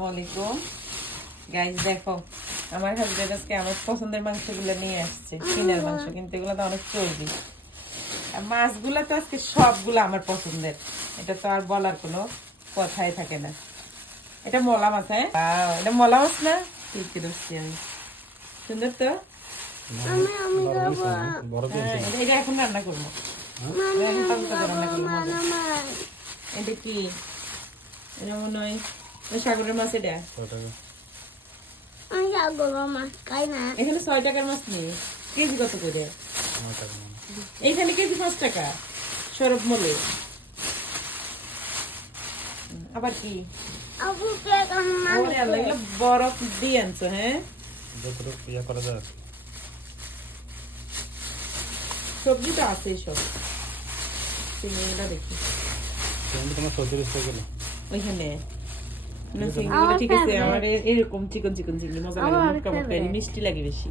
আসসালামু আলাইকুম গাইস, দেখো আমার হাজবেন্ড আজকে আমার পছন্দের মাংসগুলো নিয়ে আসছে। কিনার মাংস, কিন্তু এগুলো তো অনেক চর্বি। আর মাছগুলো তো আজকে সবগুলো আমার পছন্দের, এটা তো আর বলার কোনো কথাই থাকে না। এটা মলা মাছ, হ্যাঁ এটা মলা মাছ না? ঠিক ধরছি আমি, সুন্দর তো। এটা এখন রান্না করবো, রান্না করবো। এটা কি? এটা মনে হয় সাগরের মাছ। এটা এখানে 6 টাকার মাছ নেই। কেজি কত করে? এইখানে কেজি 5 টাকা সরব মলে। আবার কি এগুলো বরফ দিয়ে আনছো? হ্যাঁ, সবজি তো আছে সব। চিংড়িটা দেখি ওইখানে। চিংড়িগুলো ঠিক আছে। আমার এরকম চিকন চিকন চিংড়ি মজা লাগে, মিষ্টি লাগে বেশি।